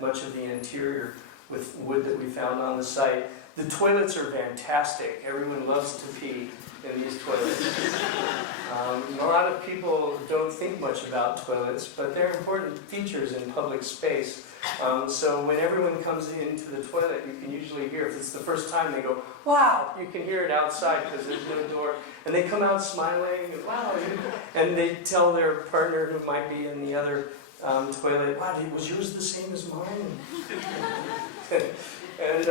much of the interior with wood that we found on the site. The toilets are fantastic. Everyone loves to pee in these toilets. A lot of people don't think much about toilets, but they're important features in public space. So when everyone comes into the toilet, you can usually hear, if it's the first time, they go, "Wow!" You can hear it outside because there's no door. And they come out smiling, and "Wow!" And they tell their partner who might be in the other toilet, "Wow, was yours the same as mine?" And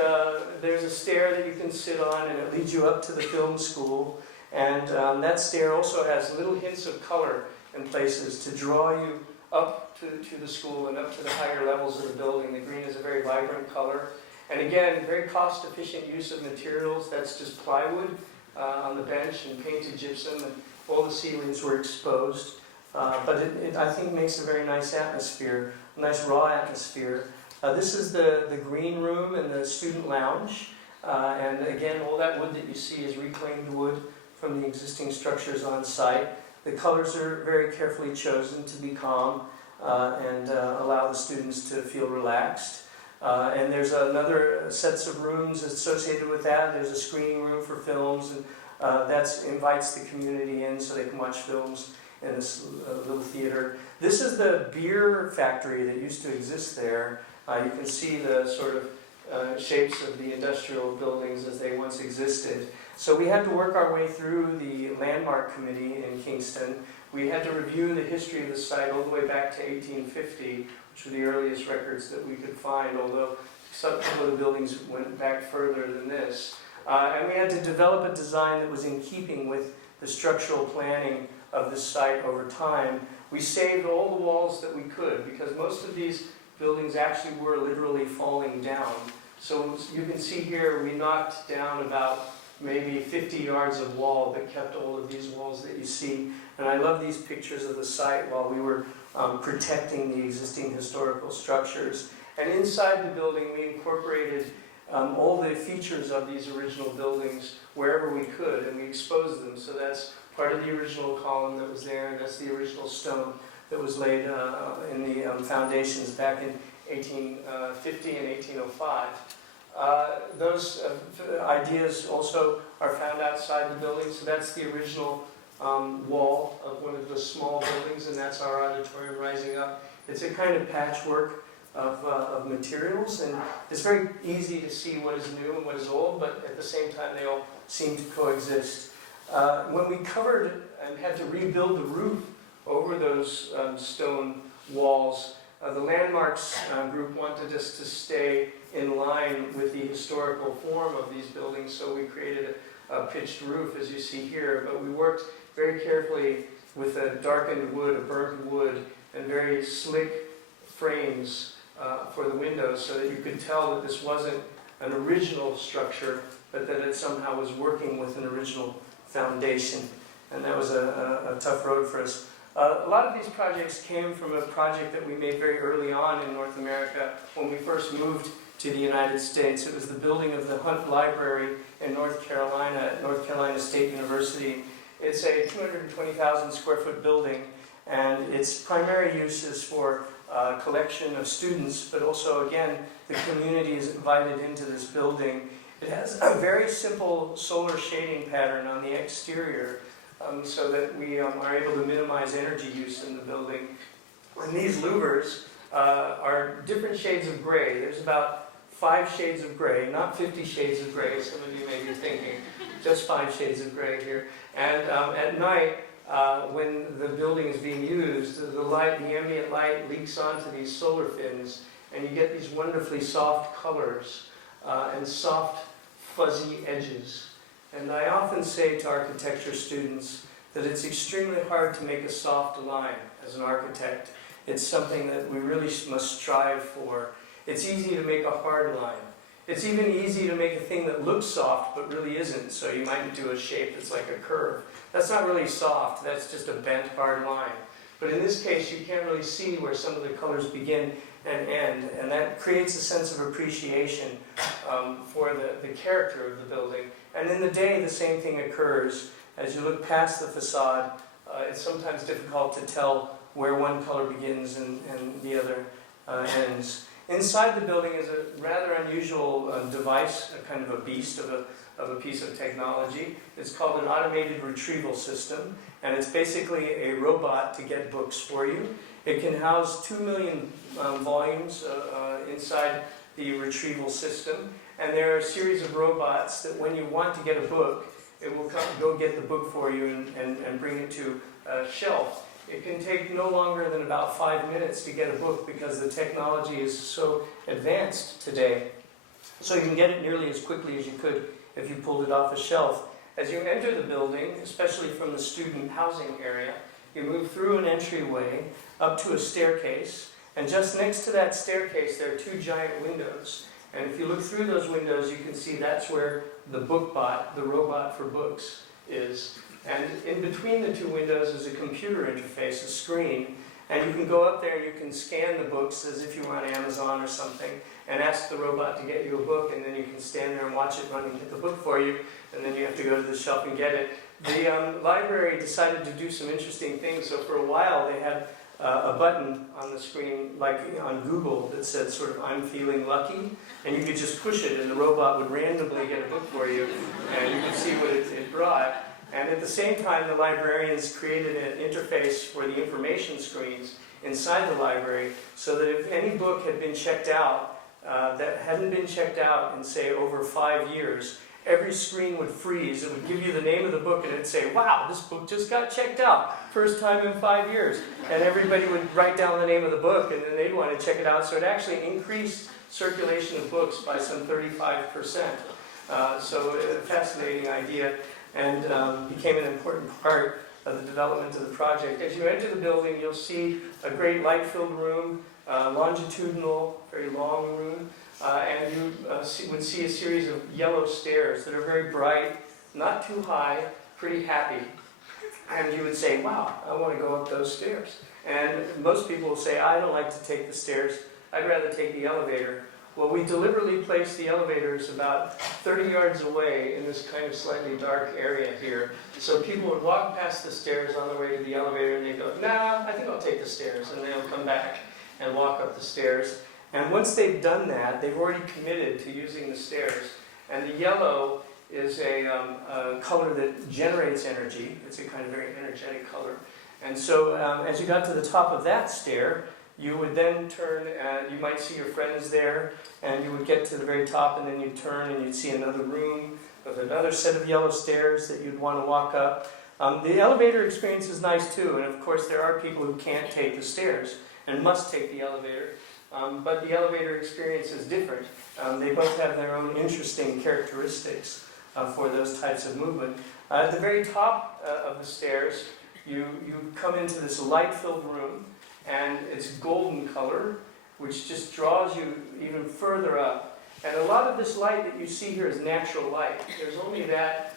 there's a stair that you can sit on, and it leads you up to the film school. And that stair also has little hints of color in places to draw you up to the school and up to the higher levels of the building. The green is a very vibrant color. And again, very cost-efficient use of materials. That's just plywood on the bench and painted gypsum, and all the ceilings were exposed. But it, I think, makes a very nice atmosphere, a nice raw atmosphere. This is the green room and the student lounge. And again, all that wood that you see is reclaimed wood from the existing structures on site. The colors are very carefully chosen to be calm and allow the students to feel relaxed. And there's another sets of rooms associated with that. There's a screening room for films, and that invites the community in so they can watch films in this little theater. This is the beer factory that used to exist there. You can see the sort of shapes of the industrial buildings as they once existed. So we had to work our way through the landmark committee in Kingston. We had to review the history of the site all the way back to 1850, which were the earliest records that we could find, although some of the buildings went back further than this. And we had to develop a design that was in keeping with the structural planning of this site over time. We saved all the walls that we could, because most of these buildings actually were literally falling down. So you can see here we knocked down about maybe 50 yards of wall that kept all of these walls that you see. And I love these pictures of the site while we were protecting the existing historical structures. And inside the building we incorporated all the features of these original buildings wherever we could, and we exposed them. So that's part of the original column that was there, and that's the original stone that was laid in the foundations back in 1850 and 1805. Those ideas also are found outside the building. So that's the original wall of one of the small buildings, and that's our auditorium rising up. It's a kind of patchwork of materials, and it's very easy to see what is new and what is old, but at the same time they all seem to coexist. When we covered and had to rebuild the roof over those stone walls, the landmarks group wanted us to stay in line with the historical form of these buildings, so we created a pitched roof, as you see here. But we worked very carefully with a darkened wood, a burnt wood, and very slick frames for the windows, so that you could tell that this wasn't an original structure, but that it somehow was working with an original foundation. And that was a tough road for us. A lot of these projects came from a project that we made very early on in North America when we first moved to the United States. It was the building of the Hunt Library in North Carolina at North Carolina State University. It's a 220,000 square foot building, and its primary use is for collection of students, but also, again, the community is invited into this building. It has a very simple solar shading pattern on the exterior, so that we are able to minimize energy use in the building. And these louvers are different shades of gray. There's about 5 shades of gray, not 50 shades of gray, some of you may be thinking, just 5 shades of gray here. And at night, when the building is being used, the ambient light leaks onto these solar fins, and you get these wonderfully soft colors and soft, fuzzy edges. And I often say to architecture students that it's extremely hard to make a soft line as an architect. It's something that we really must strive for. It's easy to make a hard line. It's even easy to make a thing that looks soft but really isn't. So you might do a shape that's like a curve. That's not really soft, that's just a bent, hard line. But in this case, you can't really see where some of the colors begin and end, and that creates a sense of appreciation for the character of the building. And in the day, the same thing occurs. As you look past the facade, it's sometimes difficult to tell where one color begins and the other ends. Inside the building is a rather unusual device, a kind of a beast of a piece of technology. It's called an automated retrieval system, and it's basically a robot to get books for you. It can house 2 million volumes inside the retrieval system, and there are a series of robots that when you want to get a book, it will come, go get the book for you and bring it to a shelf. It can take no longer than about 5 minutes to get a book because the technology is so advanced today. So you can get it nearly as quickly as you could if you pulled it off a shelf. As you enter the building, especially from the student housing area, you move through an entryway up to a staircase, and just next to that staircase there are 2 giant windows. And if you look through those windows, you can see that's where the BookBot, the robot for books, is. And in between the 2 windows is a computer interface, a screen, and you can go up there and you can scan the books as if you were on Amazon or something, and ask the robot to get you a book, and then you can stand there and watch it run and get the book for you, and then you have to go to the shelf and get it. The library decided to do some interesting things, so for a while they had a button on the screen, like on Google, that said sort of, "I'm feeling lucky," and you could just push it and the robot would randomly get a book for you, and you could see what it brought. And at the same time, the librarians created an interface for the information screens inside the library, so that if any book had been checked out, that hadn't been checked out in, say, over 5 years, every screen would freeze. It would give you the name of the book, and it'd say, "Wow, this book just got checked out, first time in 5 years." And everybody would write down the name of the book, and then they'd want to check it out. So it actually increased circulation of books by some 35%. So a fascinating idea, and became an important part of the development of the project. As you enter the building, you'll see a great light-filled room, longitudinal, very long room, and you would see a series of yellow stairs that are very bright, not too high, pretty happy. And you would say, "Wow, I want to go up those stairs." And most people will say, "I don't like to take the stairs, I'd rather take the elevator." Well, we deliberately placed the elevators about 30 yards away in this kind of slightly dark area here. So people would walk past the stairs on the way to the elevator and they'd go, "Nah, I think I'll take the stairs." And they'll come back and walk up the stairs. And once they've done that, they've already committed to using the stairs. And the yellow is a color that generates energy. It's a kind of very energetic color. And so as you got to the top of that stair, you would then turn, you might see your friends there, and you would get to the very top, and then you'd turn and you'd see another room with another set of yellow stairs that you'd want to walk up. The elevator experience is nice too, and of course there are people who can't take the stairs and must take the elevator, but the elevator experience is different. They both have their own interesting characteristics for those types of movement. At the very top of the stairs, you come into this light-filled room, and it's golden color, which just draws you even further up. And a lot of this light that you see here is natural light. There's only that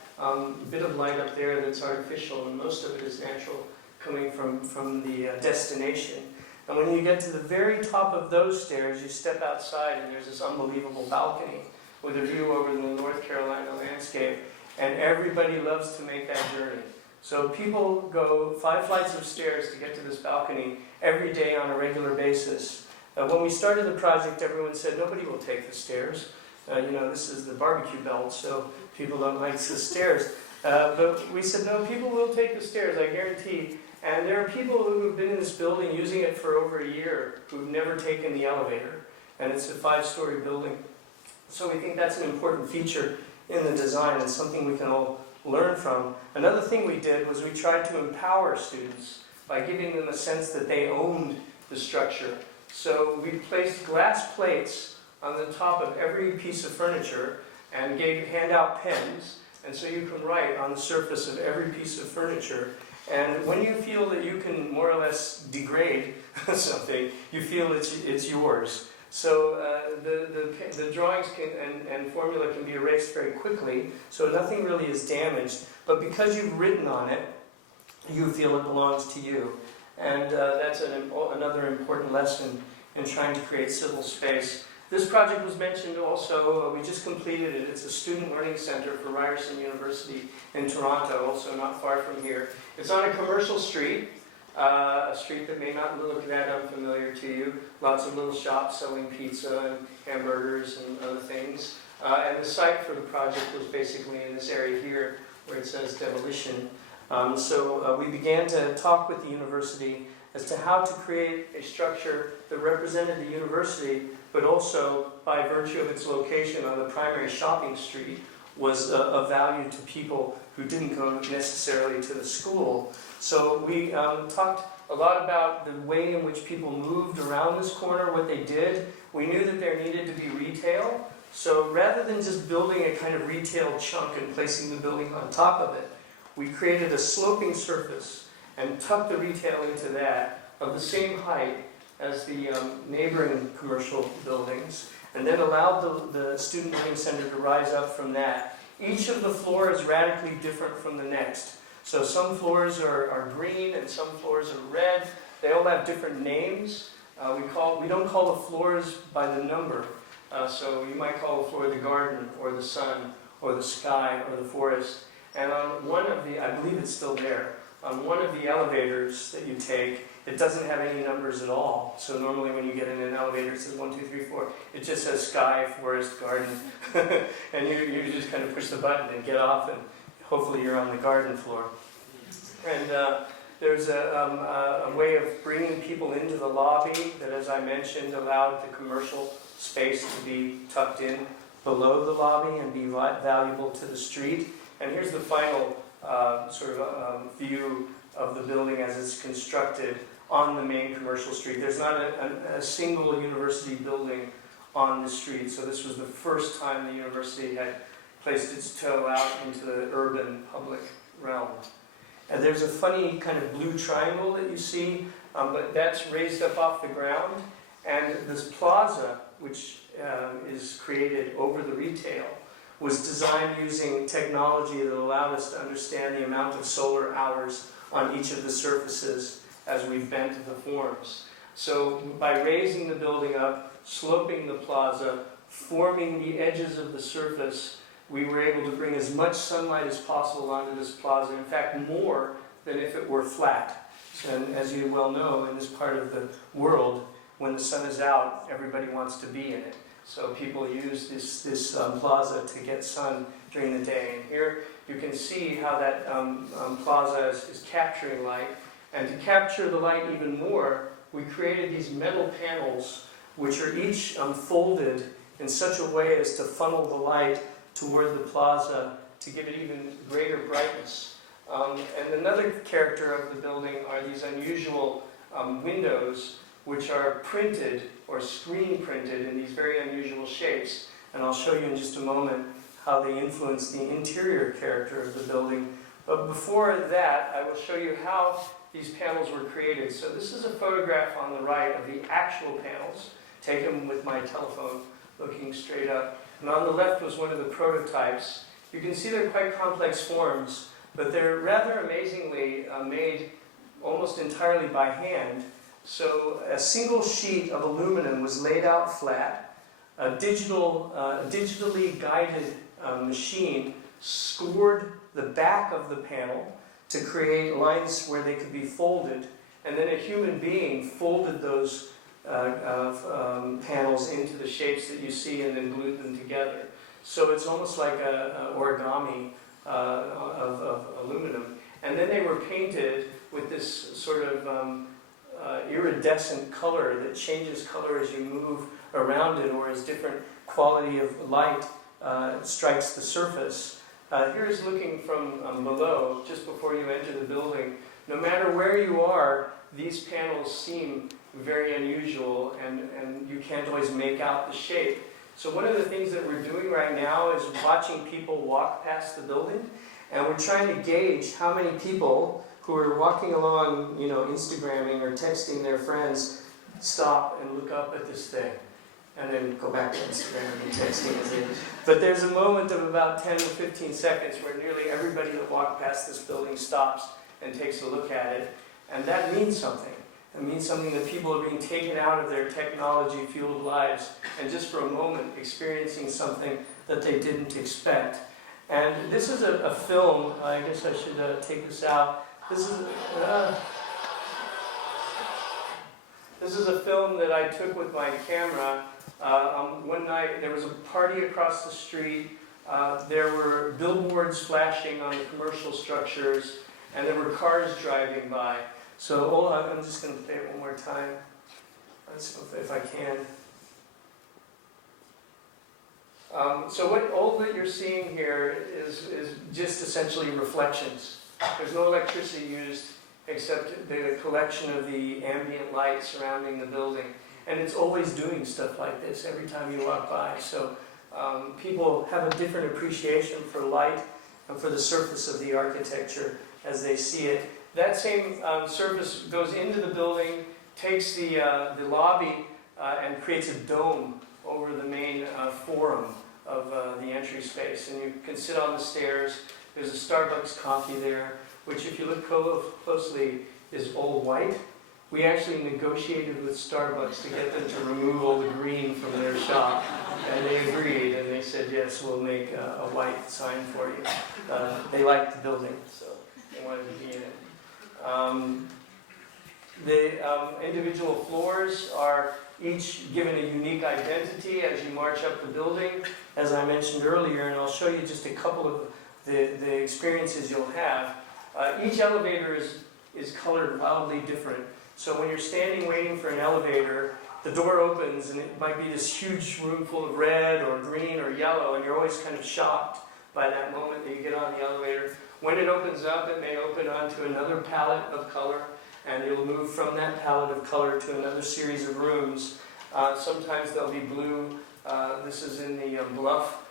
bit of light up there that's artificial, and most of it is natural, coming from the destination. And when you get to the very top of those stairs, you step outside, and there's this unbelievable balcony with a view over the North Carolina landscape, and everybody loves to make that journey. So people go 5 flights of stairs to get to this balcony every day on a regular basis. When we started the project, everyone said, "Nobody will take the stairs. This is the barbecue belt, so people don't like the stairs." But we said, "No, people will take the stairs, I guarantee." And there are people who have been in this building using it for over a year who've never taken the elevator. And it's a 5-story building. So we think that's an important feature in the design and something we can all learn from. Another thing we did was we tried to empower students by giving them a sense that they owned the structure. So we placed glass plates on the top of every piece of furniture and hand out pens, and so you can write on the surface of every piece of furniture. And when you feel that you can more or less degrade something, you feel it's yours. So the drawings and formula can be erased very quickly, so nothing really is damaged. But because you've written on it, you feel it belongs to you. And that's another important lesson in trying to create civil space. This project was mentioned also, we just completed it. It's a student learning center for Ryerson University in Toronto, also not far from here. It's on a commercial street. a street that may not look that unfamiliar to you. Lots of little shops selling pizza and hamburgers and other things. And the site for the project was basically in this area here where it says demolition. So we began to talk with the university as to how to create a structure that represented the university, but also, by virtue of its location on the primary shopping street, was of value to people who didn't go necessarily to the school. So we talked a lot about the way in which people moved around this corner, what they did. We knew that there needed to be retail, so rather than just building a kind of retail chunk and placing the building on top of it, we created a sloping surface and tucked the retail into that of the same height as the neighboring commercial buildings, and then allowed the student living center to rise up from that. Each of the floors is radically different from the next. So some floors are green and some floors are red. They all have different names. We don't call the floors by the number. So you might call the floor the garden or the sun or the sky or the forest. And on one of the, I believe it's still there, on one of the elevators that you take, it doesn't have any numbers at all. So normally when you get in an elevator, it says 1, 2, 3, 4. It just says sky, forest, garden. And you just kind of push the button and get off, and hopefully you're on the garden floor. And there's a way of bringing people into the lobby that, as I mentioned, allowed the commercial space to be tucked in below the lobby and be valuable to the street. And here's the final view of the building as it's constructed on the main commercial street. There's not a single university building on the street, so this was the first time the university had placed its toe out into the urban public realm. And there's a funny kind of blue triangle that you see, but that's raised up off the ground. And this plaza, which is created over the retail, was designed using technology that allowed us to understand the amount of solar hours on each of the surfaces as we bent the forms. So by raising the building up, sloping the plaza, forming the edges of the surface, we were able to bring as much sunlight as possible onto this plaza, in fact more than if it were flat. And as you well know, in this part of the world, when the sun is out, everybody wants to be in it. So people use this plaza to get sun during the day. And here you can see how that plaza is capturing light. And to capture the light even more, we created these metal panels which are each folded in such a way as to funnel the light toward the plaza to give it even greater brightness. And another character of the building are these unusual windows which are printed or screen printed in these very unusual shapes. And I'll show you in just a moment how they influence the interior character of the building. But before that, I will show you how these panels were created. So this is a photograph on the right of the actual panels, taken with my telephone looking straight up. And on the left was one of the prototypes. You can see they're quite complex forms, but they're rather amazingly made almost entirely by hand. So a single sheet of aluminum was laid out flat. A digitally guided machine scored the back of the panel to create lines where they could be folded, and then a human being folded those panels into the shapes that you see and then glued them together. So it's almost like an origami of aluminum. And then they were painted with this sort of iridescent color that changes color as you move around it, or as different quality of light strikes the surface. Here's looking from below, just before you enter the building. No matter where you are, these panels seem very unusual, and you can't always make out the shape. So one of the things that we're doing right now is watching people walk past the building, and we're trying to gauge how many people who are walking along, Instagramming or texting their friends, stop and look up at this thing, and then go back to Instagram and texting. But there's a moment of about 10 or 15 seconds where nearly everybody that walked past this building stops and takes a look at it, and that means something. It means something that people are being taken out of their technology-fueled lives and just for a moment experiencing something that they didn't expect. And this is a film. I guess I should take this out. This is This is a film that I took with my camera. One night there was a party across the street. There were billboards flashing on the commercial structures, and there were cars driving by. So I'm just going to play it one more time. Let's see if I can. So all that you're seeing here is just essentially reflections. There's no electricity used except the collection of the ambient light surrounding the building. And it's always doing stuff like this every time you walk by. So people have a different appreciation for light and for the surface of the architecture as they see it. That same surface goes into the building, takes the lobby and creates a dome over the main forum of the entry space. And you can sit on the stairs. There's a Starbucks coffee there, which if you look closely is all white. We actually negotiated with Starbucks to get them to remove all the green from their shop, and they agreed, and they said, yes, we'll make a white sign for you. They liked the building, so they wanted to be in it. The individual floors are each given a unique identity as you march up the building, as I mentioned earlier, and I'll show you just a couple of the experiences you'll have. Each elevator is colored wildly different. So when you're standing waiting for an elevator, the door opens and it might be this huge room full of red or green or yellow, and you're always kind of shocked by that moment that you get on the elevator. When it opens up, it may open onto another palette of color, and you'll move from that palette of color to another series of rooms. Sometimes they'll be blue. This is in the bluff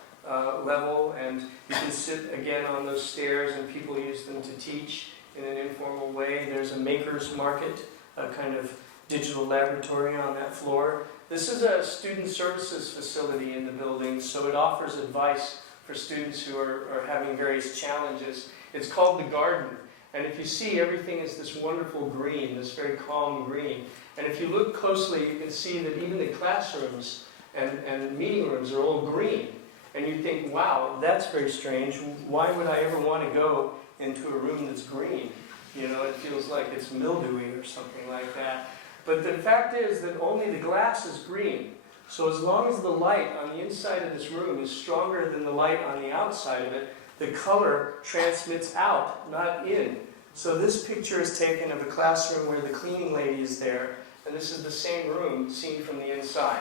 level, and you can sit again on those stairs, and people use them to teach in an informal way. There's a maker's market, a kind of digital laboratory on that floor. This is a student services facility in the building, so it offers advice for students who are having various challenges. It's called the garden, and if you see, everything is this wonderful green, this very calm green. And if you look closely, you can see that even the classrooms and meeting rooms are all green. And you think, wow, that's very strange. Why would I ever want to go into a room that's green? You know, it feels like it's mildewy or something like that. But the fact is that only the glass is green. So as long as the light on the inside of this room is stronger than the light on the outside of it, the color transmits out, not in. So this picture is taken of a classroom where the cleaning lady is there, and this is the same room seen from the inside.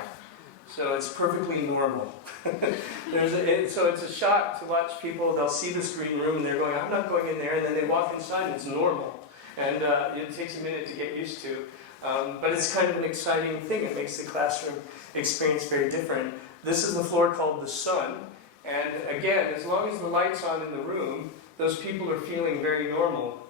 So it's perfectly normal. So it's a shock to watch people. They'll see this green room and they're going, I'm not going in there. And then they walk inside and it's normal. And it takes a minute to get used to. But it's kind of an exciting thing. It makes the classroom experience very different. This is the floor called the sun. And again, as long as the light's on in the room, those people are feeling very normal.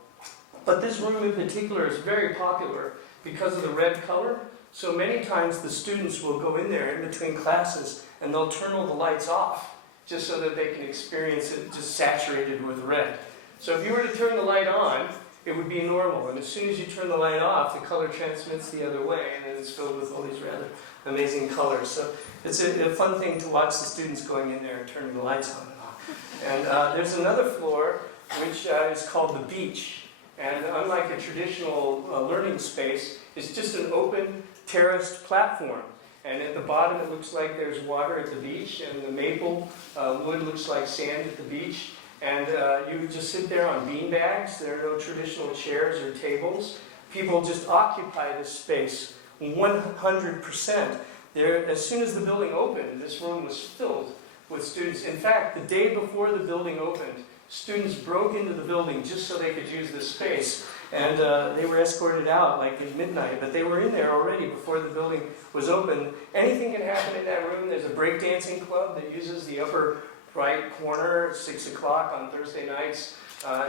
But this room in particular is very popular because of the red color. So many times the students will go in there in between classes and they'll turn all the lights off just so that they can experience it just saturated with red. So if you were to turn the light on, it would be normal. And as soon as you turn the light off, the color transmits the other way, and then it's filled with all these rather amazing colors. So it's a fun thing to watch the students going in there and turning the lights on and off. And there's another floor which is called the beach. And unlike a traditional learning space, it's just an open terraced platform. And at the bottom it looks like there's water at the beach, and the maple wood looks like sand at the beach. And you would just sit there on bean bags. There are no traditional chairs or tables. People just occupy this space 100%. As soon as the building opened, this room was filled with students. In fact, the day before the building opened, students broke into the building just so they could use this space. And they were escorted out like at midnight, but they were in there already before the building was open. Anything can happen in that room. There's a breakdancing club that uses the upper right corner at 6 o'clock on Thursday nights.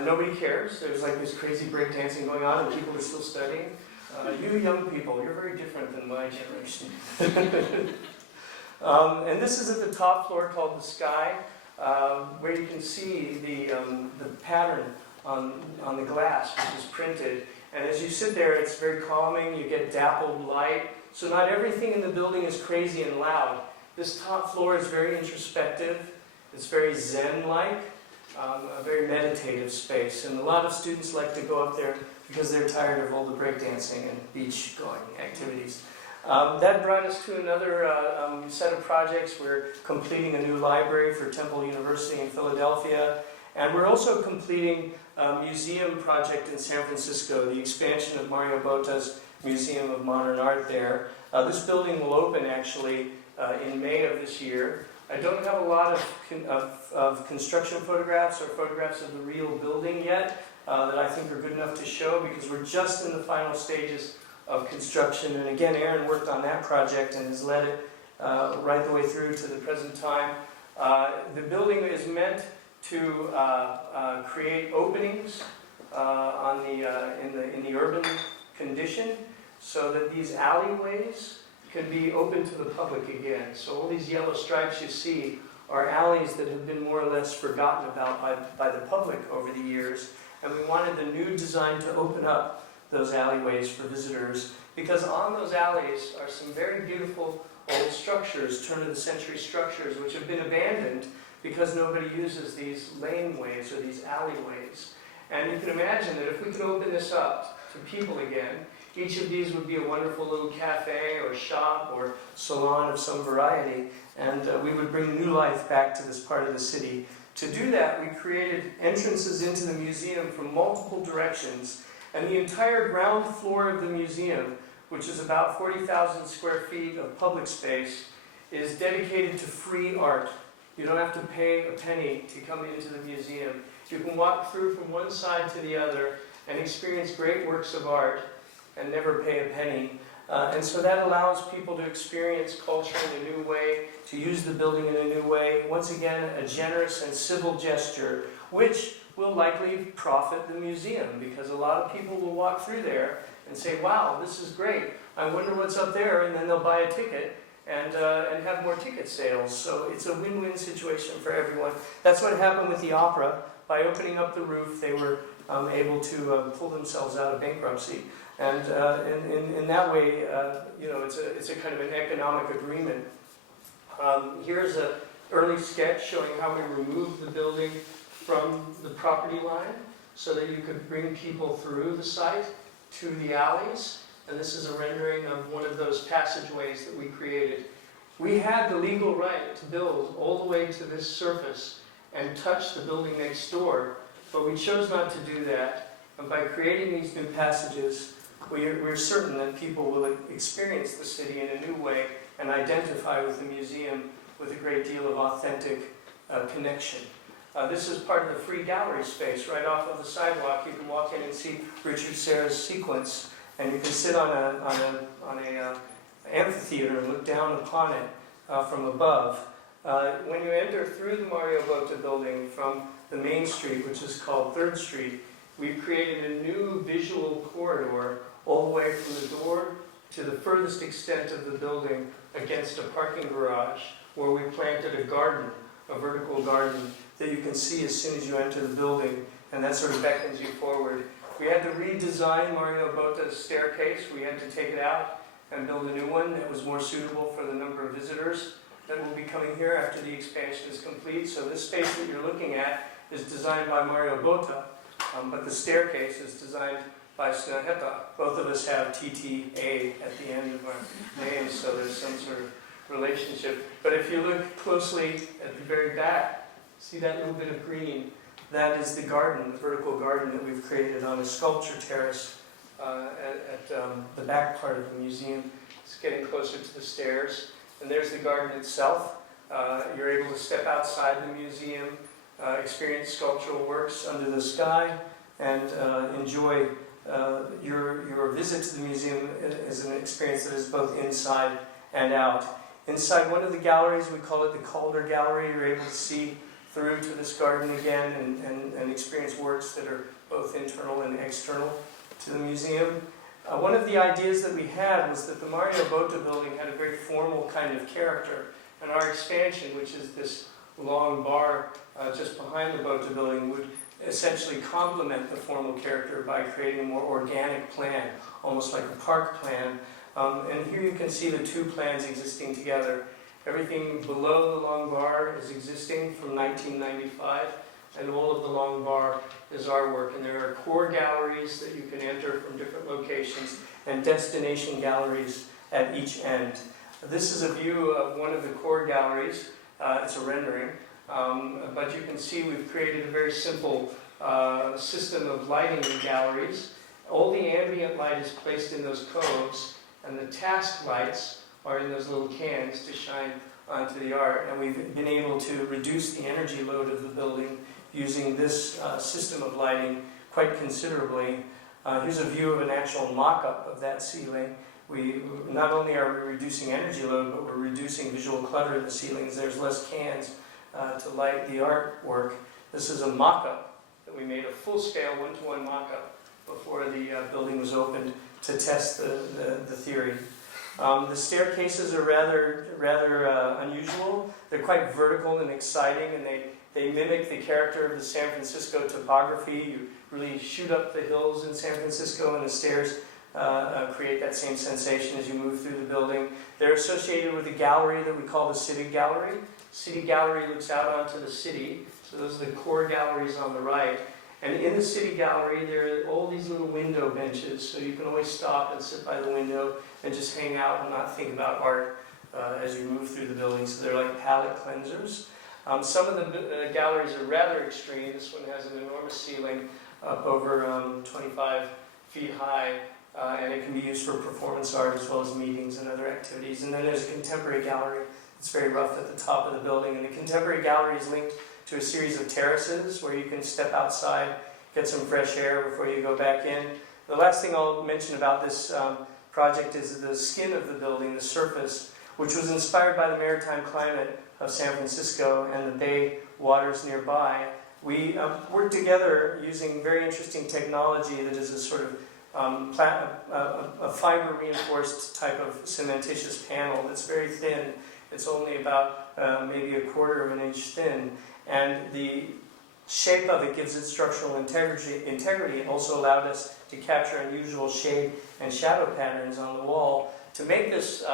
Nobody cares. There's like this crazy breakdancing going on and people are still studying. You young people, you're very different than my generation. And this is at the top floor called the Sky, where you can see the pattern on the glass, which is printed. And as you sit there, it's very calming. You get dappled light. So not everything in the building is crazy and loud. This top floor is very introspective. It's very Zen-like. a very meditative space. And a lot of students like to go up there because they're tired of all the breakdancing and beach-going activities. That brought us to another set of projects. We're completing a new library for Temple University in Philadelphia. And we're also completing a museum project in San Francisco, the expansion of Mario Botta's Museum of Modern Art there. This building will open actually in May of this year. I don't have a lot of construction photographs or photographs of the real building yet that I think are good enough to show, because we're just in the final stages of construction. And again, Aaron worked on that project and has led it right the way through to the present time. The building is meant to create openings in the urban condition, so that these alleyways can be open to the public again. So all these yellow stripes you see are alleys that have been more or less forgotten about by the public over the years. And we wanted the new design to open up those alleyways for visitors, because on those alleys are some very beautiful old structures, turn-of-the-century structures, which have been abandoned because nobody uses these laneways or these alleyways. And you can imagine that if we could open this up to people again, each of these would be a wonderful little cafe or shop or salon of some variety, and we would bring new life back to this part of the city. To do that, we created entrances into the museum from multiple directions, and the entire ground floor of the museum, which is about 40,000 square feet of public space, is dedicated to free art. You don't have to pay a penny to come into the museum. You can walk through from one side to the other and experience great works of art and never pay a penny. And so that allows people to experience culture in a new way, to use the building in a new way. Once again, a generous and civil gesture, which will likely profit the museum, because a lot of people will walk through there and say, wow, this is great. I wonder what's up there, and then they'll buy a ticket and have more ticket sales. So it's a win-win situation for everyone. That's what happened with the opera. By opening up the roof, they were able to pull themselves out of bankruptcy. And in that way, it's a kind of an economic agreement. Here's an early sketch showing how we removed the building from the property line so that you could bring people through the site to the alleys. And this is a rendering of one of those passageways that we created. We had the legal right to build all the way to this surface and touch the building next door, but we chose not to do that. And by creating these new passages, we're certain that people will experience the city in a new way and identify with the museum with a great deal of authentic connection. This is part of the free gallery space right off of the sidewalk. You can walk in and see Richard Serra's sequence, and you can sit on an amphitheater and look down upon it from above. When you enter through the Mario Botta building from the main street, which is called 3rd Street, we've created a new visual corridor all the way from the door to the furthest extent of the building against a parking garage, where we planted a garden, a vertical garden, that you can see as soon as you enter the building, and that sort of beckons you forward. We had to redesign Mario Botta's staircase. We had to take it out and build a new one that was more suitable for the number of visitors that will be coming here after the expansion is complete. So this space that you're looking at is designed by Mario Botta, but the staircase is designed by Snøhetta. Both of us have TTA at the end of our names, so there's some sort of relationship. But if you look closely at the very back, see that little bit of green? That is the garden, the vertical garden that we've created on a sculpture terrace at the back part of the museum. It's getting closer to the stairs. And there's the garden itself. You're able to step outside the museum, experience sculptural works under the sky, and enjoy your visit to the museum as an experience that is both inside and out. Inside one of the galleries, we call it the Calder Gallery, you're able to see through to this garden again and experience works that are both internal and external to the museum. One of the ideas that we had was that the Mario Botta building had a very formal kind of character, and our expansion, which is this long bar just behind the Botta building, would essentially complement the formal character by creating a more organic plan, almost like a park plan. And here you can see the two plans existing together. Everything below the long bar is existing from 1995. and all of the long bar is our work. And there are core galleries that you can enter from different locations, and destination galleries at each end. This is a view of one of the core galleries. It's a rendering, but you can see we've created a very simple system of lighting in galleries. All the ambient light is placed in those coves, and the task lights are in those little cans to shine onto the art. And we've been able to reduce the energy load of the building using this system of lighting quite considerably. Here's a view of an actual mock-up of that ceiling. Not only are we reducing energy load, but we're reducing visual clutter in the ceilings. There's less cans to light the artwork. This is a mock-up that we made, a full-scale one-to-one mock-up before the building was opened to test the theory. The staircases are rather unusual. They're quite vertical and exciting, and they mimic the character of the San Francisco topography. You really shoot up the hills in San Francisco, and the stairs create that same sensation as you move through the building. They're associated with a gallery that we call the City Gallery. City Gallery looks out onto the city, so those are the core galleries on the right. And in the City Gallery, there are all these little window benches, so you can always stop and sit by the window and just hang out and not think about art as you move through the building. So they're like palate cleansers. Some of the galleries are rather extreme. This one has an enormous ceiling up over 25 feet high, and it can be used for performance art as well as meetings and other activities. And then there's a contemporary gallery. It's very rough at the top of the building, and the contemporary gallery is linked to a series of terraces where you can step outside, get some fresh air before you go back in. The last thing I'll mention about this project is the skin of the building, the surface, which was inspired by the maritime climate of San Francisco and the bay waters nearby. We worked together using very interesting technology that is a sort of a fiber reinforced type of cementitious panel that's very thin. It's only about maybe a quarter of an inch thin. And the shape of it gives it structural integrity. It also allowed us to capture unusual shade and shadow patterns on the wall. To make this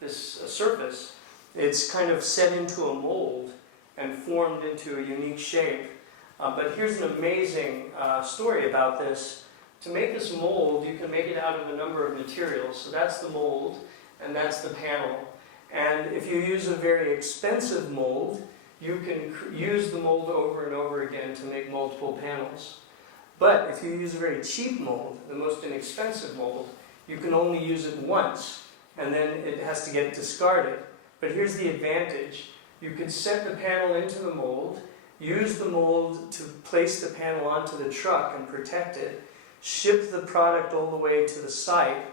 surface, it's kind of set into a mold and formed into a unique shape. But here's an amazing story about this. To make this mold, you can make it out of a number of materials. So that's the mold, and that's the panel. And if you use a very expensive mold, you can use the mold over and over again to make multiple panels. But if you use a very cheap mold, the most inexpensive mold, you can only use it once, and then it has to get discarded. But here's the advantage. You could set the panel into the mold, use the mold to place the panel onto the truck and protect it, ship the product all the way to the site,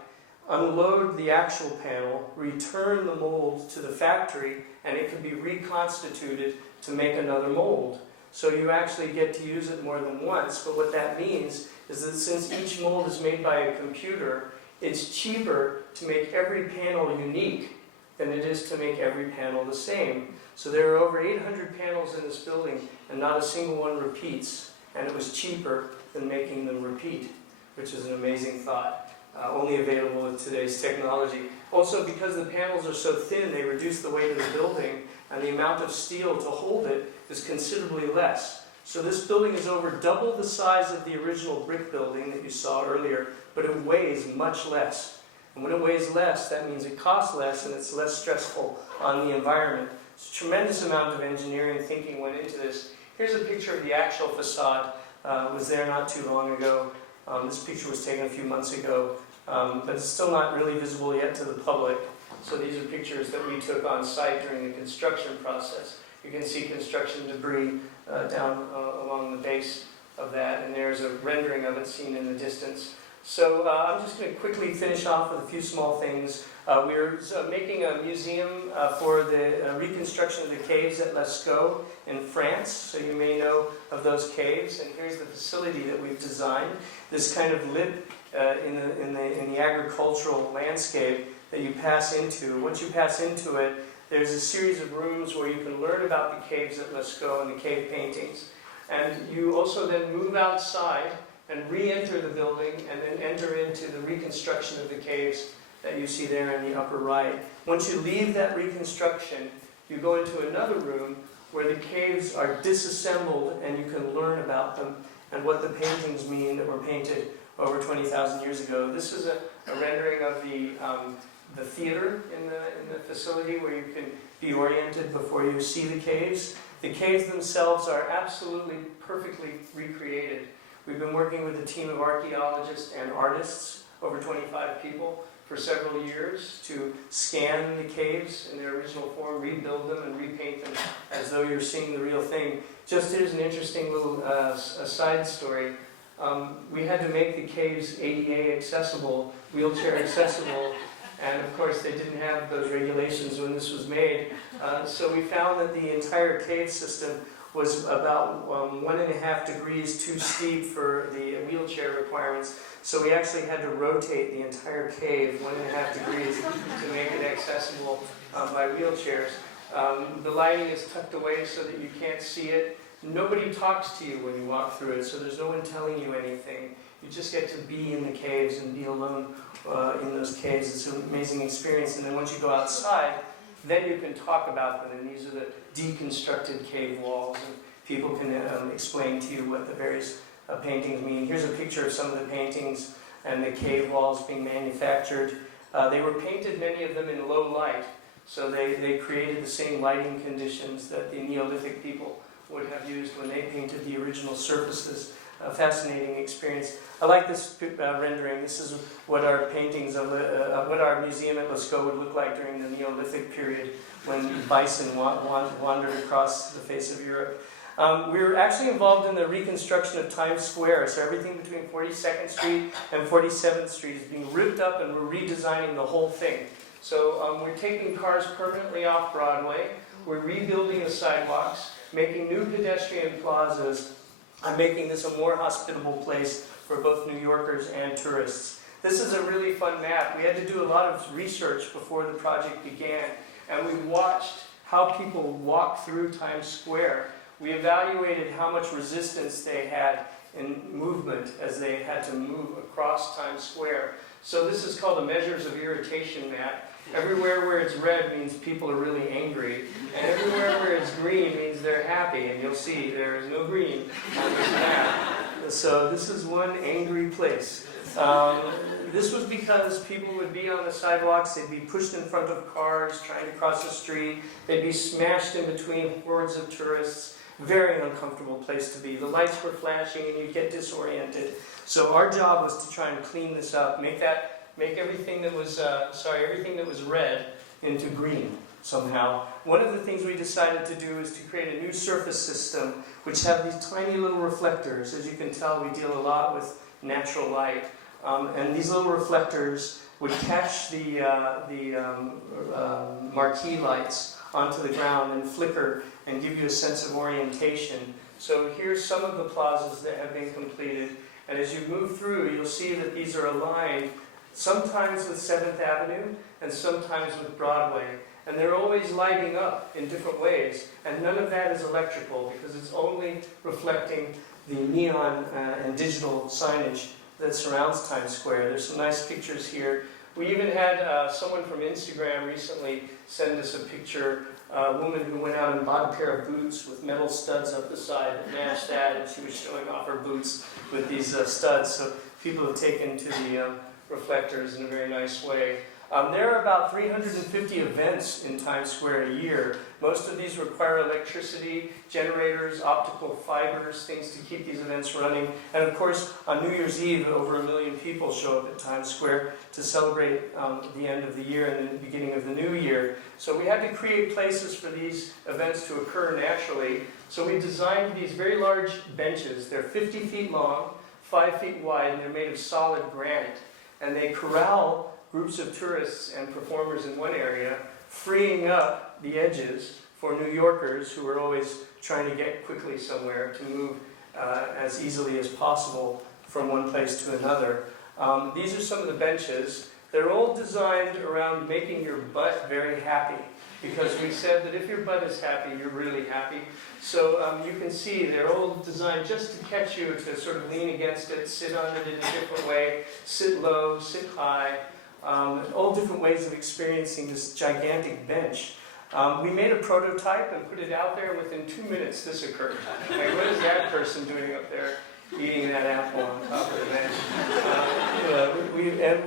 unload the actual panel, return the mold to the factory, and it can be reconstituted to make another mold. So you actually get to use it more than once, but what that means is that since each mold is made by a computer, it's cheaper to make every panel unique than it is to make every panel the same. So there are over 800 panels in this building, and not a single one repeats, and it was cheaper than making them repeat, which is an amazing thought. Only available with today's technology. Also, because the panels are so thin, they reduce the weight of the building, and the amount of steel to hold it is considerably less. So this building is over double the size of the original brick building that you saw earlier, but it weighs much less. And when it weighs less, that means it costs less and it's less stressful on the environment. So a tremendous amount of engineering thinking went into this. Here's a picture of the actual facade. It was there not too long ago. This picture was taken a few months ago, but it's still not really visible yet to the public. So these are pictures that we took on site during the construction process. You can see construction debris down along the base of that, and there's a rendering of it seen in the distance. So I'm just going to quickly finish off with a few small things. We're making a museum for the reconstruction of the caves at Lascaux in France, so you may know of those caves. And here's the facility that we've designed. This kind of lit in the agricultural landscape that you pass into. Once you pass into it, there's a series of rooms where you can learn about the caves at Lascaux and the cave paintings. And you also then move outside and re-enter the building and then enter into the reconstruction of the caves that you see there in the upper right. Once you leave that reconstruction, you go into another room where the caves are disassembled and you can learn about them and what the paintings mean that were painted over 20,000 years ago. This is a rendering of the theater in the facility where you can be oriented before you see the caves. The caves themselves are absolutely perfectly recreated. We've been working with a team of archaeologists and artists, over 25 people, for several years to scan the caves in their original form, rebuild them, and repaint them as though you're seeing the real thing. Just here's an interesting little a side story. We had to make the caves ADA accessible, wheelchair accessible, and of course they didn't have those regulations when this was made. So we found that the entire cave system was about 1.5 degrees too steep for the wheelchair requirements. So we actually had to rotate the entire cave 1.5 degrees to make it accessible by wheelchairs. The lighting is tucked away so that you can't see it. Nobody talks to you when you walk through it, so there's no one telling you anything. You just get to be in the caves and be alone in those caves. It's an amazing experience. And then once you go outside, then you can talk about them. And these are the deconstructed cave walls. And people can explain to you what the various paintings mean. Here's a picture of some of the paintings and the cave walls being manufactured. They were painted, many of them, in low light. So they created the same lighting conditions that the Neolithic people would have used when they painted the original surfaces. A fascinating experience. I like this rendering. This is what our paintings of what our museum at Oslo would look like during the Neolithic period when bison wandered across the face of Europe. We were actually involved in the reconstruction of Times Square, so everything between 42nd Street and 47th Street is being ripped up and we're redesigning the whole thing. So we're taking cars permanently off Broadway, we're rebuilding the sidewalks, making new pedestrian plazas, and making this a more hospitable place for both New Yorkers and tourists. This is a really fun map. We had to do a lot of research before the project began, and we watched how people walk through Times Square. We evaluated how much resistance they had in movement as they had to move across Times Square. So this is called a measures of irritation map. Everywhere where it's red means people are really angry, and everywhere where it's green means they're happy, and you'll see there is no green on this map. So this is one angry place. This was because people would be on the sidewalks, they'd be pushed in front of cars trying to cross the street, they'd be smashed in between hordes of tourists. Very uncomfortable place to be. The lights were flashing and you'd get disoriented. So our job was to try and clean this up, make everything that was red into green somehow. One of the things we decided to do is to create a new surface system which have these tiny little reflectors. As you can tell, we deal a lot with natural light. And these little reflectors would catch the marquee lights onto the ground and flicker and give you a sense of orientation. So here's some of the plazas that have been completed. And as you move through, you'll see that these are aligned sometimes with 7th Avenue and sometimes with Broadway. And they're always lighting up in different ways. And none of that is electrical because it's only reflecting the neon and digital signage that surrounds Times Square. There's some nice pictures here. We even had someone from Instagram recently send us a picture, a woman who went out and bought a pair of boots with metal studs up the side that matched that, and she was showing off her boots with these studs. So people have taken to the reflectors in a very nice way. There are about 350 events in Times Square a year. Most of these require electricity, generators, optical fibers, things to keep these events running. And of course, on New Year's Eve, over 1 million people show up at Times Square to celebrate the end of the year and then the beginning of the new year. So we had to create places for these events to occur naturally. So we designed these very large benches. They're 50 feet long, 5 feet wide, and they're made of solid granite. And they corral groups of tourists and performers in one area, freeing up the edges for New Yorkers who are always trying to get quickly somewhere to move as easily as possible from one place to another. These are some of the benches. They're all designed around making your butt very happy, because we said that if your butt is happy, you're really happy. So you can see they're all designed just to catch you to sort of lean against it, sit on it in a different way, sit low, sit high. All different ways of experiencing this gigantic bench. We made a prototype and put it out there, and within 2 minutes this occurred. Like, what is that person doing up there eating that apple on top of the bench?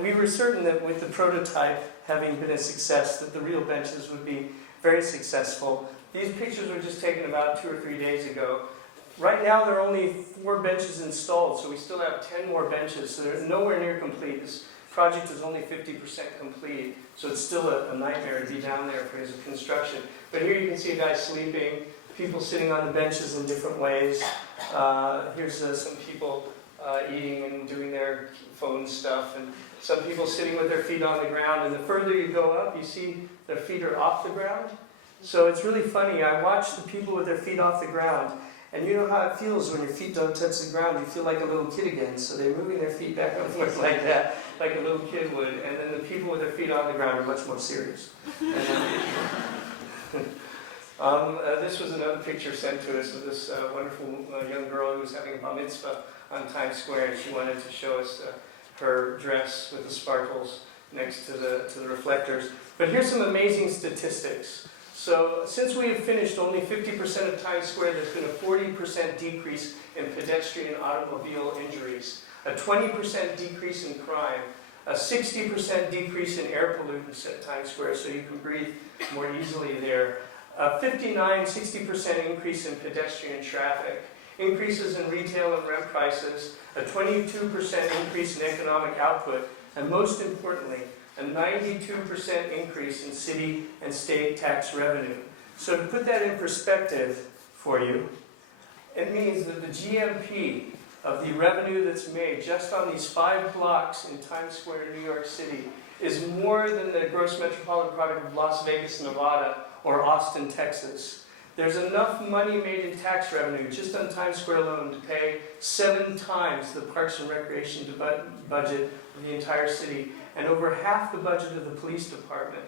We were certain that with the prototype having been a success, that the real benches would be very successful. These pictures were just taken about 2 or 3 days ago. Right now there are only 4 benches installed, so we still have 10 more benches, so they're nowhere near complete. This project is only 50% complete, so it's still a nightmare to be down there for his construction. But here you can see a guy sleeping, people sitting on the benches in different ways. Here's some people eating and doing their phone stuff, and some people sitting with their feet on the ground. And the further you go up, you see their feet are off the ground. So it's really funny. I watch the people with their feet off the ground, and you know how it feels when your feet don't touch the ground. You feel like a little kid again. So they're moving their feet back and forth like that, like a little kid would. And then the people with their feet on the ground are much more serious. This was another picture sent to us of this wonderful young girl who was having a bar mitzvah on Times Square, and she wanted to show us her dress with the sparkles next to the reflectors. But here's some amazing statistics. So since we have finished only 50% of Times Square, there's been a 40% decrease in pedestrian and automobile injuries, a 20% decrease in crime, a 60% decrease in air pollutants at Times Square, so you can breathe more easily there, a 60% increase in pedestrian traffic, increases in retail and rent prices, a 22% increase in economic output, and most importantly, a 92% increase in city and state tax revenue. So to put that in perspective for you, it means that the GMP of the revenue that's made just on these 5 blocks in Times Square in New York City is more than the gross metropolitan product of Las Vegas, Nevada, or Austin, Texas. There's enough money made in tax revenue just on Times Square alone to pay 7 times the Parks and Recreation budget of the entire city, and over half the budget of the police department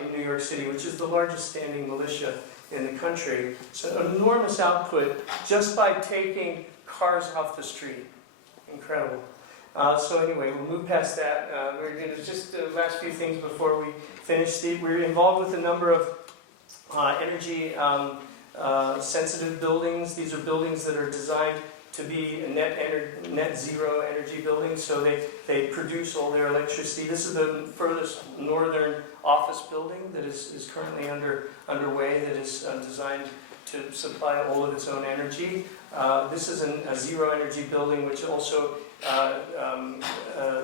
in New York City, which is the largest standing militia in the country. So an enormous output just by taking cars off the street. Incredible. So anyway, we'll move past that. We're going to just the last few things before we finish. We're involved with a number of energy sensitive buildings. These are buildings that are designed to be a net zero energy buildings, so they produce all their electricity. This is the furthest northern office building that is currently underway, that is designed to supply all of its own energy. This is a zero energy building, which also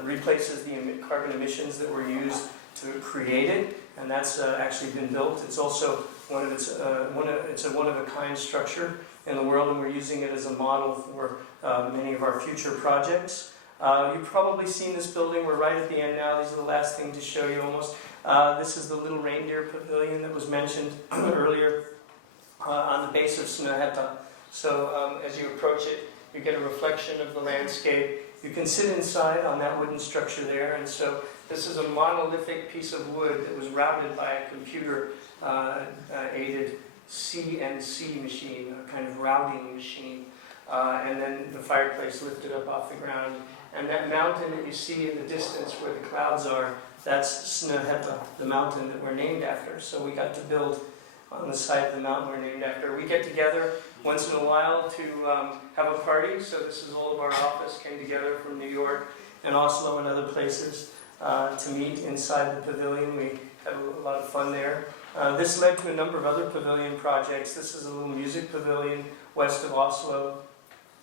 replaces the carbon emissions that were used to create it, and that's actually been built. It's also it's a one-of-a-kind structure in the world, and we're using it as a model for many of our future projects. You've probably seen this building. We're right at the end now. These are the last thing to show you almost. This is the little reindeer pavilion that was mentioned earlier on the base of Snøhetta. So as you approach it, you get a reflection of the landscape. You can sit inside on that wooden structure there, and so this is a monolithic piece of wood that was routed by a computer-aided CNC machine, a kind of routing machine, and then the fireplace lifted up off the ground. And that mountain that you see in the distance where the clouds are, that's Snøhetta, the mountain that we're named after. So we got to build on the site of the mountain we're named after. We get together once in a while to have a party. So this is all of our office came together from New York and Oslo and other places to meet inside the pavilion. We had a lot of fun there. This led to a number of other pavilion projects. This is a little music pavilion west of Oslo.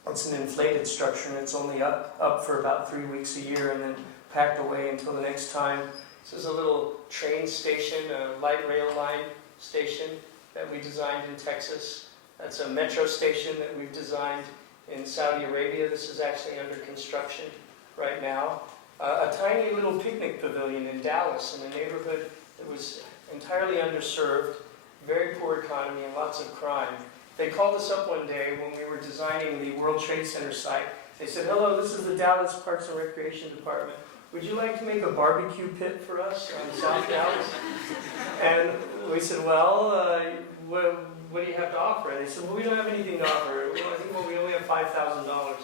It's an inflated structure, and it's only up for about 3 weeks a year and then packed away until the next time. This is a little train station, a light rail line station that we designed in Texas. That's a metro station that we've designed in Saudi Arabia. This is actually under construction right now. A tiny little picnic pavilion in Dallas, in a neighborhood that was entirely underserved, very poor economy, and lots of crime. They called us up one day when we were designing the World Trade Center site. They said, "Hello, this is the Dallas Parks and Recreation Department. Would you like to make a barbecue pit for us on South Dallas?" And we said, "Well, what do you have to offer?" And they said, "Well, we don't have anything to offer. We only have $5,000.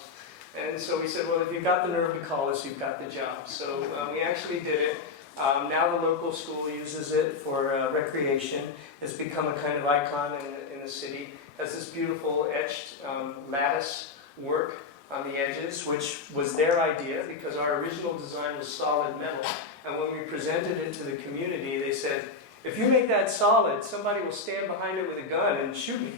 And so we said, "Well, if you've got the nerve to call us, you've got the job." So we actually did it. Now the local school uses it for recreation. has become a kind of icon in the city. It has this beautiful etched lattice work on the edges, which was their idea because our original design was solid metal. And when we presented it to the community, they said, if you make that solid, somebody will stand behind it with a gun and shoot me.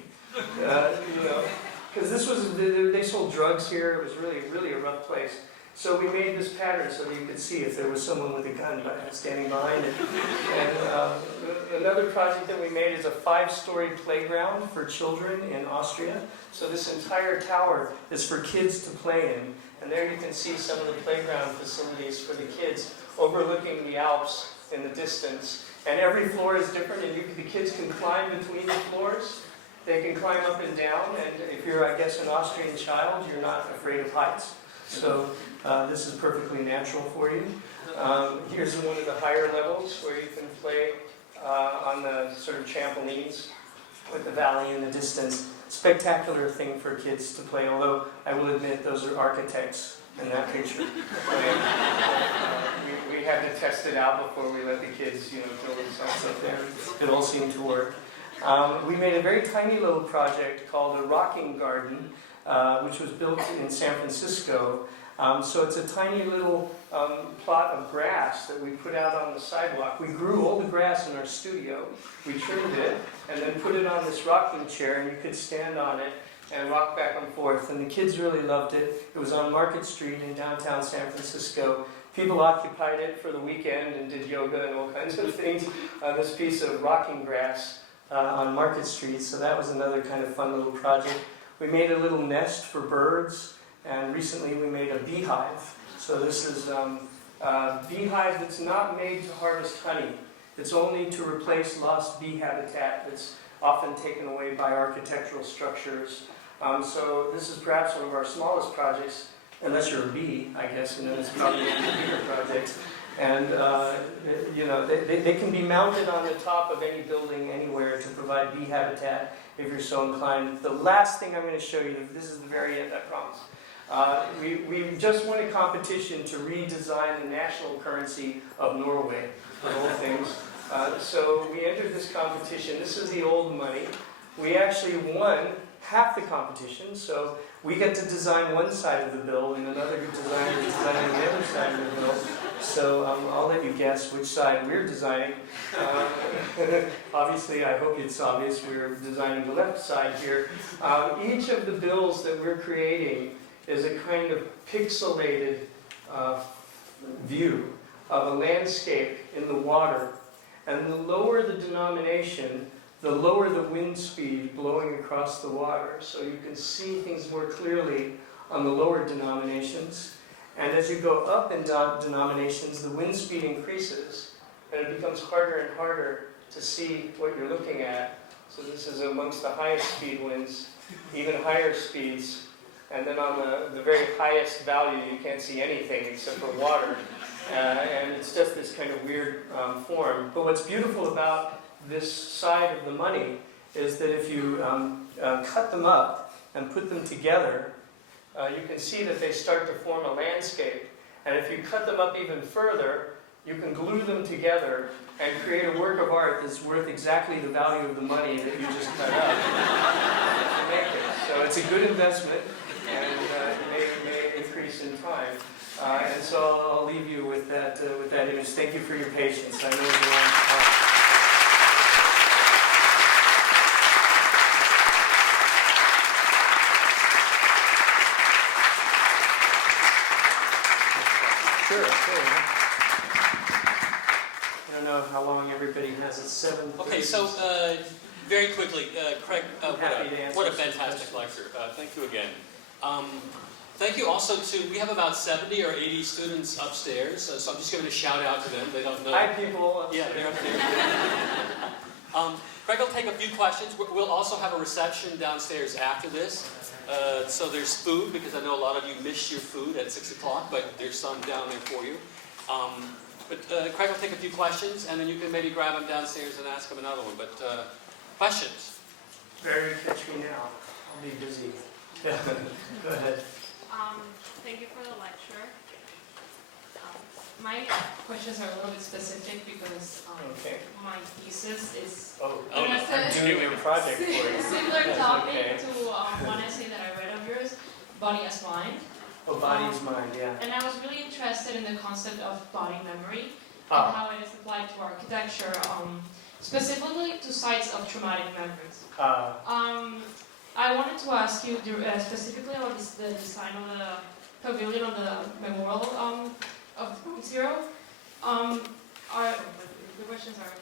Because this was, they sold drugs here. It was really a rough place. So we made this pattern so that you could see if there was someone with a gun standing behind it. And another project that we made is a 5-story playground for children in Austria. So this entire tower is for kids to play in. And there you can see some of the playground facilities for the kids overlooking the Alps in the distance. And every floor is different, and the kids can climb between the floors. They can climb up and down, and if you're, I guess, an Austrian child, you're not afraid of heights. So this is perfectly natural for you. Here's one of the higher levels where you can play on the sort of trampolines with the valley in the distance. Spectacular thing for kids to play, although I will admit those are architects in that picture. We had to test it out before we let the kids, build themselves up there. It all seemed to work. We made a very tiny little project called a rocking garden, which was built in San Francisco. So it's a tiny little plot of grass that we put out on the sidewalk. We grew all the grass in our studio. We trimmed it and then put it on this rocking chair, and you could stand on it and rock back and forth. And the kids really loved it. It was on Market Street in downtown San Francisco. People occupied it for the weekend and did yoga and all kinds of things on this piece of rocking grass on Market Street. So that was another kind of fun little project. We made a little nest for birds, and recently we made a beehive. So this is a beehive that's not made to harvest honey. It's only to replace lost bee habitat that's often taken away by architectural structures. So this is perhaps one of our smallest projects, unless you're a bee, I guess, it's probably a bigger project. And they can be mounted on the top of any building anywhere to provide bee habitat if you're so inclined. The last thing I'm going to show you, this is the very end, I promise. We just won a competition to redesign the national currency of Norway, of all things. So we entered this competition. This is the old money. We actually won half the competition, so we get to design one side of the bill and another designer is designing the other side of the bill. So I'll let you guess which side we're designing. Obviously, I hope it's obvious we're designing the left side here. Each of the bills that we're creating is a kind of pixelated view of a landscape in the water. And the lower the denomination, the lower the wind speed blowing across the water. So you can see things more clearly on the lower denominations. And as you go up in denominations, the wind speed increases, and it becomes harder and harder to see what you're looking at. So this is amongst the highest speed winds, even higher speeds. And then on the very highest value, you can't see anything except for water. And it's just this kind of weird form. But what's beautiful about this side of the money is that if you cut them up and put them together, you can see that they start to form a landscape. And if you cut them up even further, you can glue them together and create a work of art that's worth exactly the value of the money that you just cut up to make it. So it's a good investment, and it may increase in time. And so I'll leave you with that image. Thank you for your patience. I know it's a long time. Sure. I don't know how long everybody has. It's 7. Okay, so very quickly, Craig, what a fantastic lecture. Thank you again. Thank you also to, we have about 70 or 80 students upstairs, so I'm just giving a shout out to them. They don't know. Hi, people. Yeah, they're up there. Craig will take a few questions. We'll also have a reception downstairs after this. So there's food, because I know a lot of you miss your food at 6 o'clock, but there's some down there for you. But Craig will take a few questions, and then you can maybe grab them downstairs and ask him another one. But questions? Very catch me now. I'll be busy. Go ahead. Thank you for the lecture. My questions are a little bit specific because Okay. my thesis is Oh, Oh, no. I'm doing your project for you. a similar That's topic okay. to one essay that I read of yours, Body as Mind. Oh, body is mind, yeah. And I was really interested in the concept of body memory and Ah, how it is applied to architecture, specifically to sites of traumatic memories. I wanted to ask you specifically about the design of the pavilion on the memorial of Zero. The questions are,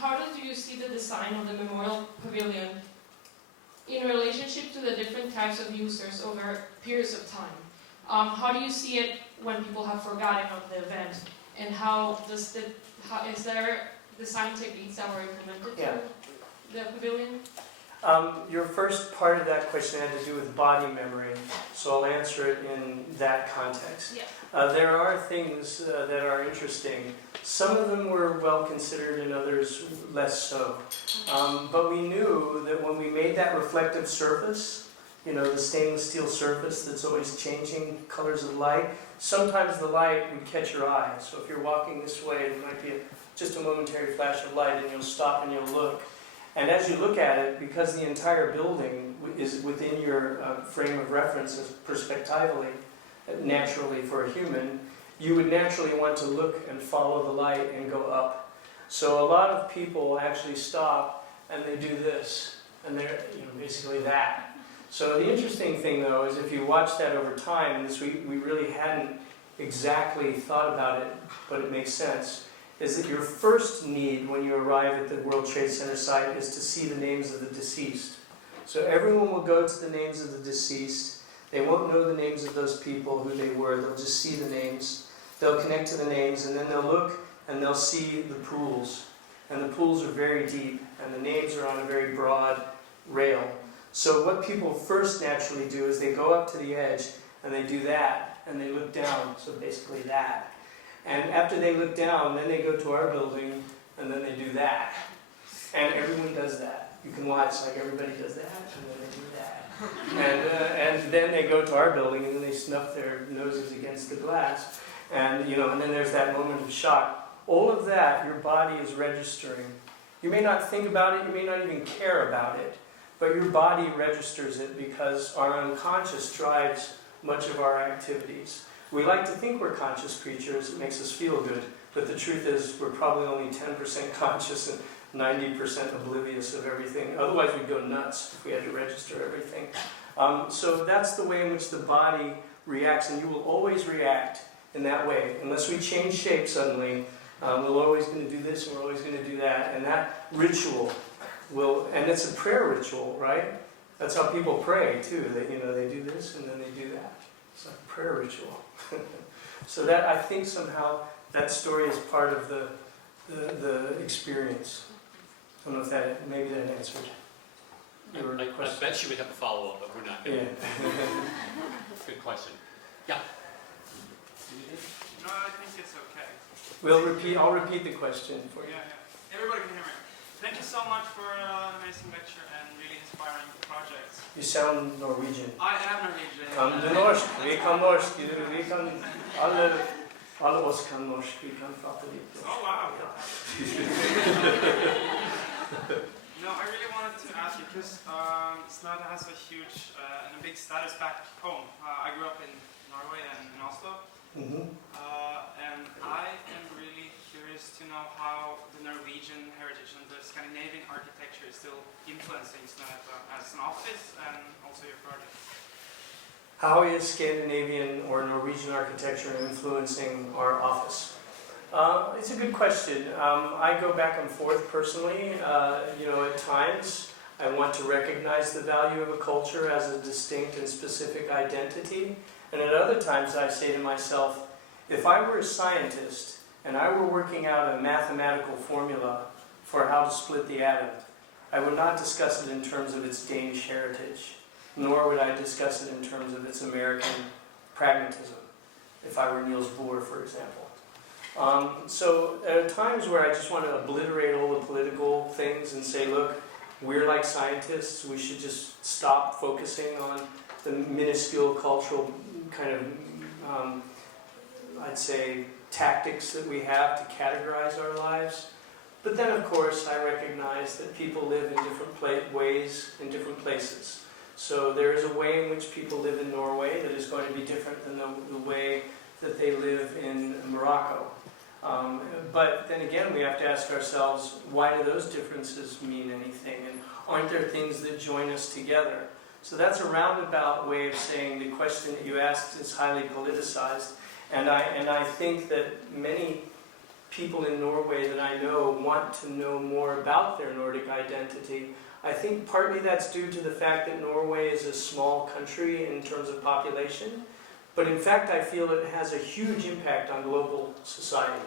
how do you see the design of the memorial pavilion in relationship to the different types of users over periods of time? How do you see it when people have forgotten of the event? And is there design techniques that were implemented Yeah. to the pavilion? Your first part of that question had to do with body memory, so I'll answer it in that context. Yeah. There are things that are interesting. Some of them were well considered and others less so. But we knew that when we made that reflective surface, you know, the stainless steel surface that's always changing colors of light, sometimes the light would catch your eye. So if you're walking this way, there might be just a momentary flash of light and you'll stop and you'll look. And as you look at it, because the entire building is within your frame of reference perspectively, naturally for a human, you would naturally want to look and follow the light and go up. So a lot of people actually stop and they do this, and they're basically that. So the interesting thing though is if you watch that over time, and this we really hadn't exactly thought about it, but it makes sense, is that your first need when you arrive at the World Trade Center site is to see the names of the deceased. So everyone will go to the names of the deceased. They won't know the names of those people, who they were. They'll just see the names. They'll connect to the names, and then they'll look and they'll see the pools. And the pools are very deep, and the names are on a very broad rail. So what people first naturally do is they go up to the edge, and they do that, and they look down, so basically that. And after they look down, then they go to our building, and then they do that. And everyone does that. You can watch, like everybody does that, and then they do that. And then they go to our building, and then they snuff their noses against the glass. And and then there's that moment of shock. All of that, your body is registering. You may not think about it, you may not even care about it, but your body registers it because our unconscious drives much of our activities. We like to think we're conscious creatures, it makes us feel good, but the truth is we're probably only 10% conscious and 90% oblivious of everything. Otherwise we'd go nuts if we had to register everything. So that's the way in which the body reacts, and you will always react in that way. Unless we change shape suddenly, we're always going to do this and we're always going to do that. And that ritual will, and it's a prayer ritual, right? That's how people pray too. They do this and then they do that. It's like a prayer ritual. So that, I think somehow that story is part of the experience. I don't know if maybe that answered your I question. bet you would have a follow-up, but we're not going to. Yeah. Good question. Yeah. No, I think it's okay. I'll repeat the question for you. Yeah. Everybody can hear me. Thank you so much for an amazing lecture and really inspiring projects. You sound Norwegian. I am Norwegian. Kan du norsk? Vi kan norsk. Vi kan, alle oss kan norsk. Vi kan prate litt. Oh, wow. No, I really wanted to ask you, because Snøhetta has a huge and a big status back home. I grew up in Norway and in Oslo. Mm-hmm. And I am really curious to know how the Norwegian heritage and the Scandinavian architecture is still influencing Snøhetta as an office and also your project. How is Scandinavian or Norwegian architecture influencing our office? It's a good question. I go back and forth personally. At times I want to recognize the value of a culture as a distinct and specific identity. And at other times I say to myself, if I were a scientist and I were working out a mathematical formula for how to split the atom, I would not discuss it in terms of its Danish heritage, nor would I discuss it in terms of its American pragmatism, if I were Niels Bohr, for example. So there are times where I just want to obliterate all the political things and say, look, we're like scientists, we should just stop focusing on the minuscule cultural kind of I'd say, tactics that we have to categorize our lives. But then, of course, I recognize that people live in different ways in different places. So there is a way in which people live in Norway that is going to be different than the way that they live in Morocco. But then again, we have to ask ourselves, why do those differences mean anything? And aren't there things that join us together? So that's a roundabout way of saying the question that you asked is highly politicized. And I think that many people in Norway that I know want to know more about their Nordic identity. I think partly that's due to the fact that Norway is a small country in terms of population. But in fact, I feel it has a huge impact on global society.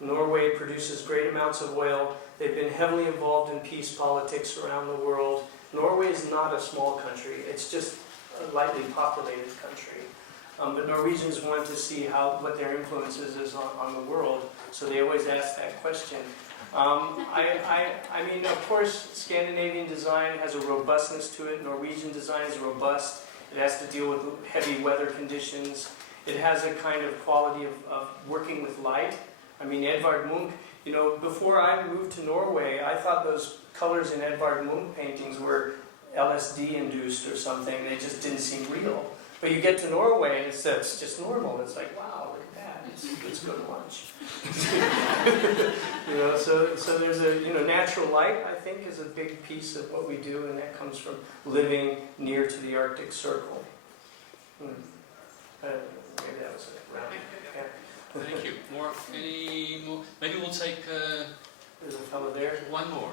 Norway produces great amounts of oil. They've been heavily involved in peace politics around the world. Norway is not a small country. It's just a lightly populated country. But Norwegians want to see what their influence is on the world, so they always ask that question. I mean, of course, Scandinavian design has a robustness to it. Norwegian design is robust. It has to deal with heavy weather conditions. It has a kind of quality of working with light. I mean, Edvard Munch, you know, before I moved to Norway, I thought those colors in Edvard Munch paintings were LSD induced or something. They just didn't seem real. But you get to Norway and it's just normal. It's like, wow, look at that. Let's go to lunch. You know, so there's a, natural light, I think, is a big piece of what we do, and that comes from living near to the Arctic Circle. Maybe that was a round. Yeah. Thank you. Any more? Maybe we'll take There's a fellow there. one more.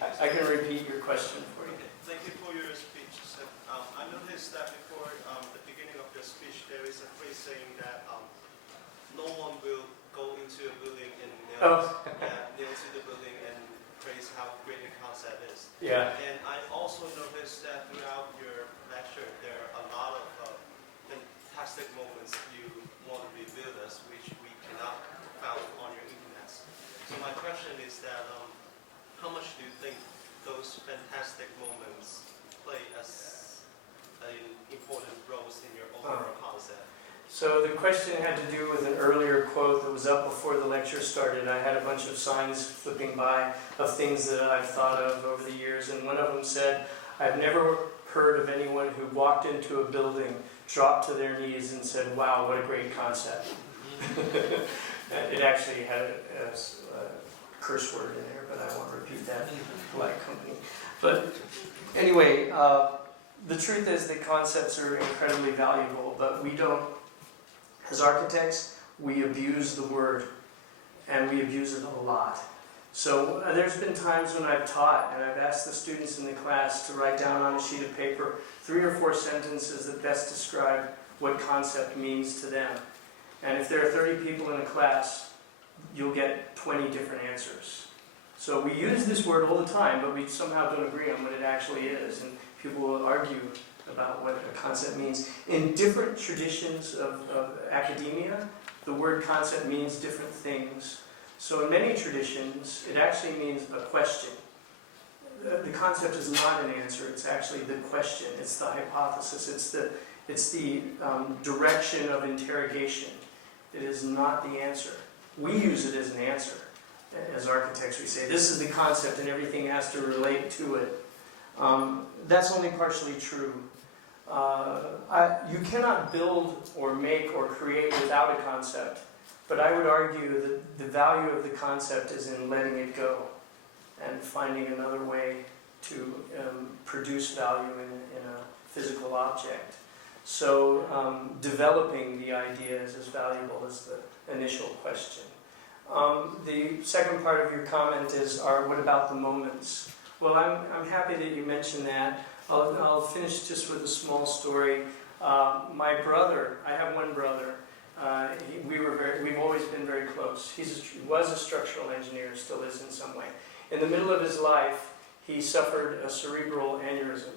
I can repeat your question for you. Thank you for your speech. I noticed that before the beginning of your speech, there is a phrase saying that no one will go into a building and kneel to the building and praise how great the concept is. Yeah. And I also noticed that throughout your lecture, there are a lot of fantastic moments you want to reveal us, which we cannot find on your internet. So my question is that how much do you think those fantastic moments play as an important roles in your overall concept? So the question had to do with an earlier quote that was up before the lecture started. I had a bunch of signs flipping by of things that I've thought of over the years, and one of them said, I've never heard of anyone who walked into a building, dropped to their knees and said, wow, what a great concept. It actually had a curse word in there, but I won't repeat that in polite company. But anyway, the truth is that concepts are incredibly valuable, but we don't, as architects, we abuse the word, and we abuse it a lot. So there's been times when I've taught, and I've asked the students in the class to write down on a sheet of paper 3 or 4 sentences that best describe what concept means to them. And if there are 30 people in a class, you'll get 20 different answers. So we use this word all the time, but we somehow don't agree on what it actually is. And people will argue about what a concept means. In different traditions of academia, the word concept means different things. So in many traditions, it actually means a question. The concept is not an answer, it's actually the question, it's the hypothesis, it's the direction of interrogation. It is not the answer. We use it as an answer. As architects, we say, this is the concept and everything has to relate to it. That's only partially true. You cannot build or make or create without a concept, but I would argue that the value of the concept is in letting it go and finding another way to produce value in a physical object. So developing the idea is as valuable as the initial question. The second part of your comment is, what about the moments? Well, I'm happy that you mentioned that. I'll finish just with a small story. My brother, I have one brother. We've always been very close. He was a structural engineer, still is in some way. In the middle of his life, he suffered a cerebral aneurysm.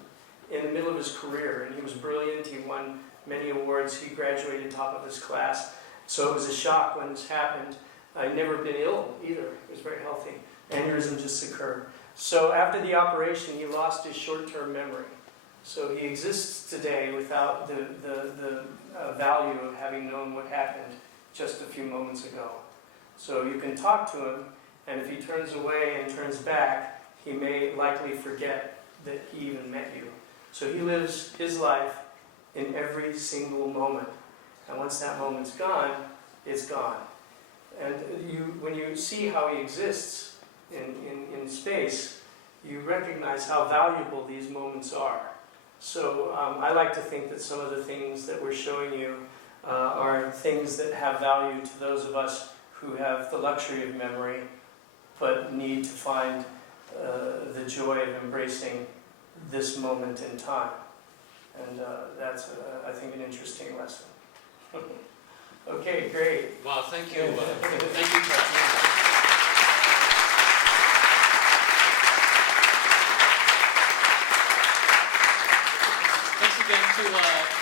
In the middle of his career, and he was brilliant. He won many awards. He graduated top of his class. So it was a shock when this happened. I'd never been ill either. He was very healthy. Aneurysm just occurred. So after the operation, he lost his short-term memory. So he exists today without the value of having known what happened just a few moments ago. So you can talk to him, and if he turns away and turns back, he may likely forget that he even met you. So he lives his life in every single moment. And once that moment's gone, it's gone. And when you see how he exists in space, you recognize how valuable these moments are. So I like to think that some of the things that we're showing you are things that have value to those of us who have the luxury of memory, but need to find the joy of embracing this moment in time. And that's, I think, an interesting lesson. Okay, great. Wow, thank you. Thank you, Fred. Thanks again to